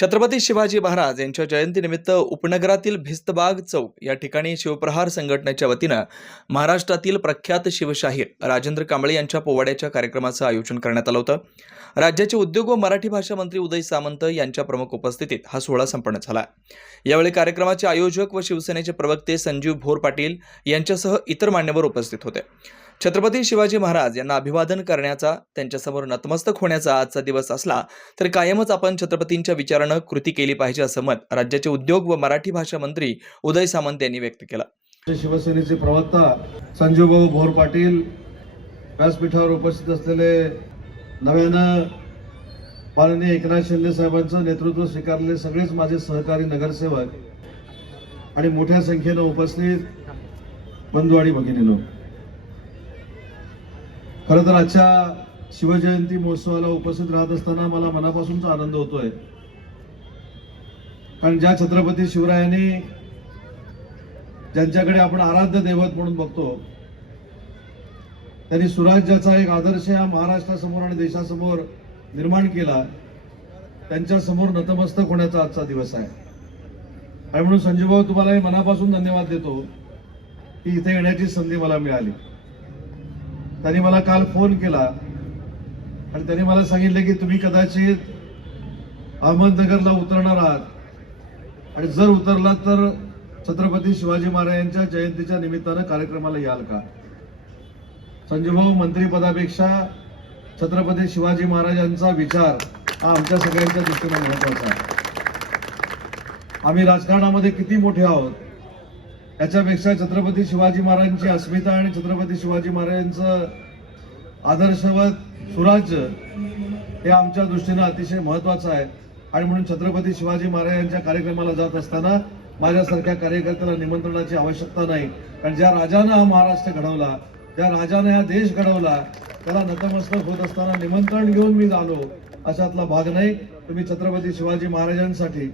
छत्रपती शिवाजी महाराज यांच्या जयंतीनिमित्त उपनगरातील भिस्तबाग चौक या ठिकाणी शिवप्रहार संघटनेच्या वतीनं महाराष्ट्रातील प्रख्यात शिवशाहीर राजेंद्र कांबळे यांच्या पोवाड्याच्या कार्यक्रमाचं आयोजन करण्यात आलं होतं. राज्याचे उद्योग व मराठी भाषा मंत्री उदय सामंत यांच्या प्रमुख उपस्थितीत हा सोहळा संपन्न झाला. यावेळी कार्यक्रमाचे आयोजक व शिवसेनेचे प्रवक्ते संजीव भोर पाटील यांच्यासह इतर मान्यवर उपस्थित होते. छत्रपती शिवाजी महाराज यांना अभिवादन करण्याचा त्यांच्यासमोर नतमस्तक होण्याचा आजचा दिवस असला तर कायमच आपण छत्रपतींच्या विचारानं कृती केली पाहिजे असं मत राज्याचे उद्योग व मराठी भाषा मंत्री उदय सामंत यांनी व्यक्त केलं. शिवसेनेचे प्रवक्ता संजीवभाऊ भोर पाटील व्यासपीठावर उपस्थित असलेले नव्यानं माननीय एकनाथ शिंदे साहेबांचं नेतृत्व स्वीकारलेले सगळेच माझे सहकारी नगरसेवक आणि मोठ्या संख्येनं उपस्थित बंधू आणि भगिनीनो खरं तर आजच्या शिवजयंती महोत्सवाला उपस्थित राहत असताना मला मनापासूनचा आनंद होतोय. कारण ज्या छत्रपती शिवरायांनी ज्यांच्याकडे आपण आराध्य दैवत म्हणून बघतो त्यांनी सुराज्याचा एक आदर्श या महाराष्ट्रासमोर आणि देशासमोर निर्माण केला त्यांच्यासमोर नतमस्तक होण्याचा आजचा दिवस आहे. आणि म्हणून संजूभाऊ तुम्हाला मनापासून धन्यवाद देतो की इथे येण्याची संधी मला मिळाली. त्यांनी मला काल फोन केला. आणि त्यांनी मला सांगितले की तुम्ही कदाचित अहमदनगरला उतरणार आहात. आणि जर उतरलात तर छत्रपती शिवाजी महाराजांच्या जयंतीच्या निमित्तानं कार्यक्रमाला याल का? संजूभाऊ मंत्रीपदापेक्षा छत्रपती शिवाजी महाराजांचा विचार हा आमच्या सगळ्यांच्या दृष्टीने महत्त्वाचा आहे. आम्ही राजकारणामध्ये किती मोठे आहोत? याच्यापेक्षा छत्रपती शिवाजी महाराजांची अस्मिता आणि छत्रपती शिवाजी महाराजांचं आदर्शवत सुराज्य हे आमच्या दृष्टीनं अतिशय महत्वाचं आहे. आणि म्हणून छत्रपती शिवाजी महाराजांच्या कार्यक्रमाला जात असताना माझ्यासारख्या कार्यकर्त्याला निमंत्रणाची आवश्यकता नाही. कारण ज्या राजानं हा महाराष्ट्र घडवला ज्या राजानं हा देश घडवला त्याला नतमस्तक होत असताना निमंत्रण घेऊन मी आलो अशातला भाग नाही. तुम्ही छत्रपती शिवाजी महाराजांसाठी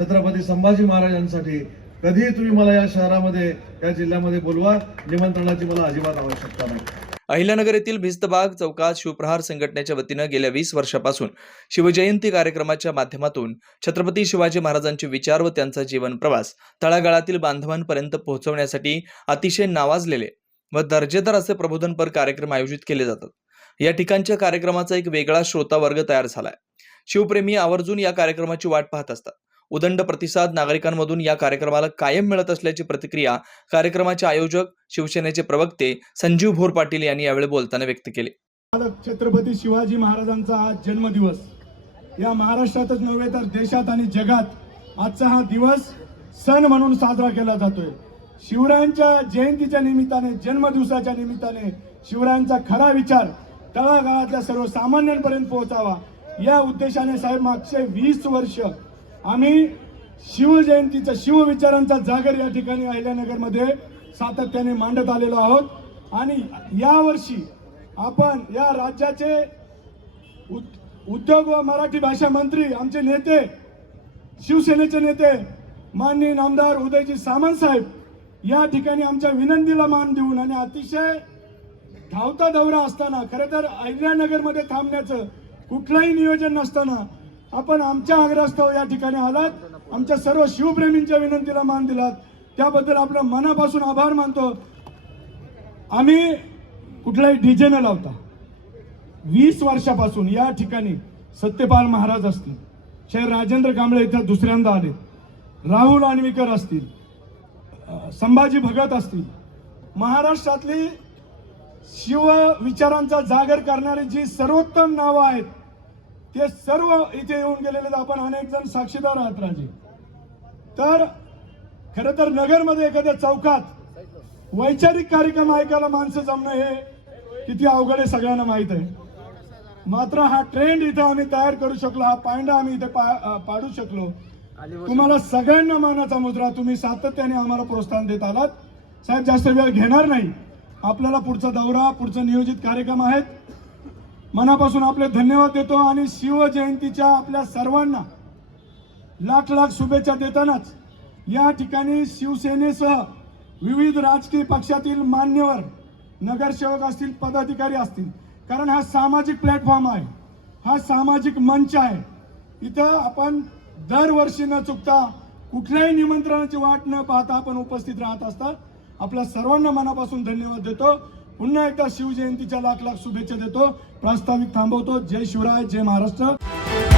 छत्रपती संभाजी महाराजांसाठी कधीही तुम्ही मला या शहरामध्ये या जिल्ह्यामध्ये बोलवा. निमंत्रणाची मला अजिबात आवश्यकता नाही. अहिल्यानगर येथील भिस्तबाग चौकात शिवप्रहार संघटनेच्या वतीनं गेल्या वीस वर्षापासून शिवजयंती कार्यक्रमाच्या माध्यमातून छत्रपती शिवाजी महाराजांचे विचार व त्यांचा जीवन प्रवास तळागाळातील बांधवांपर्यंत पोहोचवण्यासाठी अतिशय नावाजलेले व दर्जेदार असे प्रबोधनपर कार्यक्रम आयोजित केले जातात. या ठिकाणच्या कार्यक्रमाचा एक वेगळा श्रोता वर्ग तयार झालाय. शिवप्रेमी आवर्जून या कार्यक्रमाची वाट पाहत असतात. उदंड प्रतिसाद नागरिकांमधून या कार्यक्रमाला कायम मिळत असल्याची प्रतिक्रिया कार्यक्रमाचे आयोजक शिवसेनेचे प्रवक्ते संजीव भोर पाटील यांनी यावेळी बोलताना व्यक्त केली. छत्रपती शिवाजी महाराजांचा आज जन्मदिवस. या महाराष्ट्रातच नव्हे तर देशात आणि जगात आजचा हा दिवस सण म्हणून साजरा केला जातोय. शिवरायांच्या जयंतीच्या निमित्ताने जन्मदिवसाच्या निमित्ताने शिवरायांचा खरा विचार तळागाळातल्या सर्वसामान्यांपर्यंत पोहोचावा. या उद्देशाने साहेब मागचे वीस वर्ष आम्ही शिवजयंतीचा शिवविचारांचा जागर या ठिकाणी अहिल्यानगरमध्ये सातत्याने मांडत आलेलो आहोत. आणि यावर्षी आपण या राज्याचे उद्योग व मराठी भाषा मंत्री आमचे नेते शिवसेनेचे नेते माननीय नामदार उदयजी सामंत साहेब या ठिकाणी आमच्या विनंतीला मान देऊन आणि अतिशय धावता दौरा असताना खरं तर अहिल्यानगरमध्ये थांबण्याचं कुठलंही नियोजन नसताना आपण आमच्या आग्रहास्तव या ठिकाणी आलात. आमच्या सर्व शिवप्रेमींच्या विनंतीला मान दिलात. त्याबद्दल आपलं मनापासून आभार मानतो. आम्ही कुठलाही डीजे न लावता वीस वर्षापासून या ठिकाणी सत्यपाल महाराज असतील शहर राजेंद्र कांबळे इथं दुसऱ्यांदा आले राहुल आणवीकर असतील संभाजी भगत असतील महाराष्ट्रातली शिव विचारांचा जागर करणारी जी सर्वोत्तम नावं आहेत ते सर्व इथे येऊन गेलेले आपण अनेक जण साक्षीदार आहात राजे. तर खरं तर नगरमध्ये एखाद्या चौकात वैचारिक कार्यक्रम ऐकायला माणसं जमणं हे किती अवघड आहे सगळ्यांना माहीत आहे. मात्र हा ट्रेंड इथं आम्ही तयार करू शकलो हा पांडा आम्ही इथे पा- पाडू शकलो. तुम्हाला सगळ्यांना मानाचा मुद्रा तुम्ही सातत्याने आम्हाला प्रोत्साहन देत आलात. साहेब जास्त वेळ घेणार नाही. आपल्याला पुढचा दौरा पुढचं नियोजित कार्यक्रम आहेत. मनापासून आपले धन्यवाद देतो आणि शिवजयंतीच्या आपल्या सर्वांना लाख लाख शुभेच्छा देतानाच या ठिकाणी शिवसेनेसह विविध राजकीय पक्षातील मान्यवर नगरसेवक असतील पदाधिकारी असतील कारण हा सामाजिक प्लॅटफॉर्म आहे हा सामाजिक मंच आहे. इथं आपण दरवर्षी न चुकता कुठल्याही निमंत्रणाची वाट न पाहता आपण उपस्थित राहत असतात. आपल्या सर्वांना मनापासून धन्यवाद देतो. पुन्हा एकदा शिवजयंतीच्या लाख लाख शुभेच्छा देतो. प्रास्ताविक थांबवतो. जय शिवराय जय महाराष्ट्र.